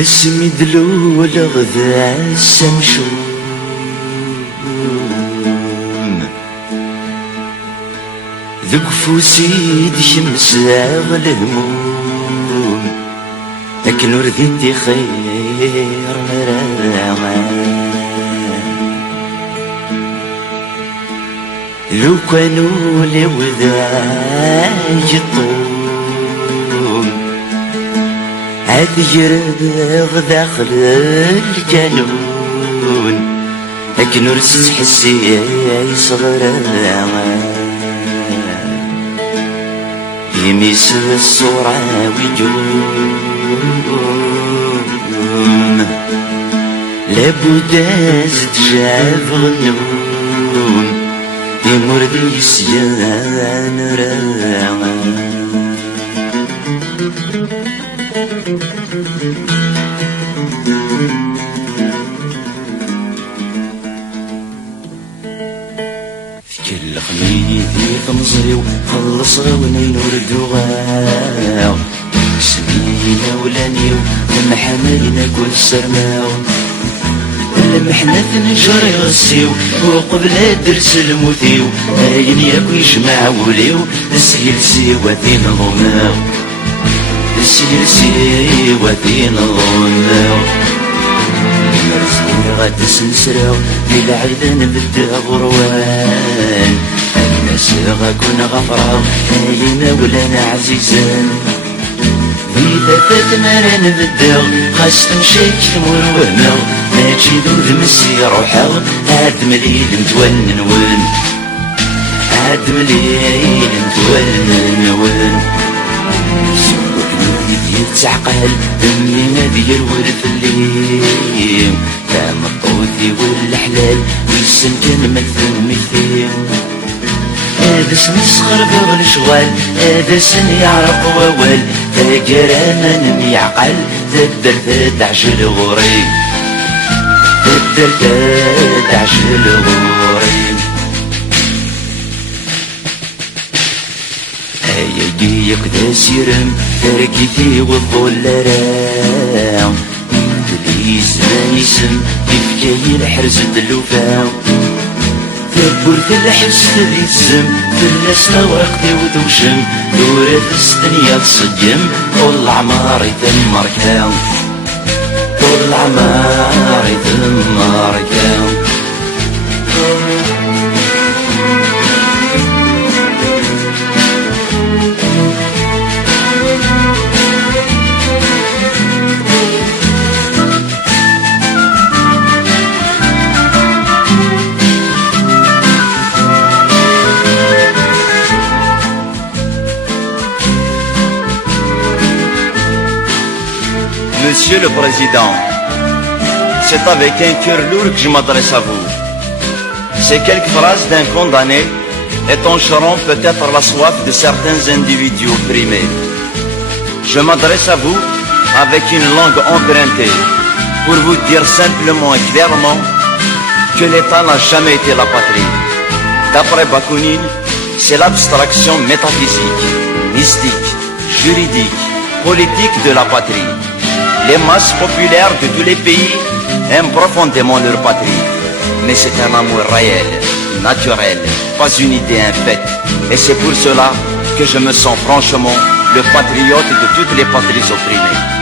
اسمي دلول غذا السمشون ذق فوسيد شمس اغل هموم لكن ورديتي خير مرامان لو كانوا لي وذا يطوم عاد يرغ داخل الجنون لكن ورست حسي يصغر يميس الصورة ويجوم لابد زد جاب غنون يمر بي سيان رامان كل خميدي تمزيو خلص غوني نورد وغاو سمينا ولانيو لمحملنا كل سرماو لمحنا تنجر يغسيو وقبل درس الموتيو هاين ياكو يجمع وليو السيل سيواتين ظلماو السيل سيواتين ظلماو مرزقين غاد سنسراو للعيدان بدا غروان الناس غاكون غفراو هاينا ولانا عزيزان إذا فاتنا راه نبداو خاص نمشي مرواناو ماشي ذود مسي روحاو عاد مليل متولن ون عاد مليل متولن ون يتعقل دمي نادي الورد الليل تام الطوثي والحلال ويسن كان مثل مثيل هذا سن يسخر بغل شغال هذا سن يعرف ووال تاقرا من يعقل تدر تدعش الغوري تدر تدعش الغوري هيجي يكدا سيرم تركيتي والظلرام لي زمان يسم كيف جاي الحرز دلوفاو تبورت الحس تبي الزم فلاس ورقدي وتوشم دورة السدنيا تصجم طول عماري تمركاو طول عماري تمركاو Monsieur le Président, c'est avec un cœur lourd que je m'adresse à vous. Ces quelques phrases d'un condamné étancheront peut-être la soif de certains individus opprimés. Je m'adresse à vous avec une langue empruntée pour vous dire simplement et clairement que l'État n'a jamais été la patrie. D'après Bakounine, c'est l'abstraction métaphysique, mystique, juridique, politique de la patrie. Les masses populaires de tous les pays aiment profondément leur patrie. Mais c'est un amour réel, naturel, pas une idée infaite. Et c'est pour cela que je me sens franchement le patriote de toutes les patries opprimées.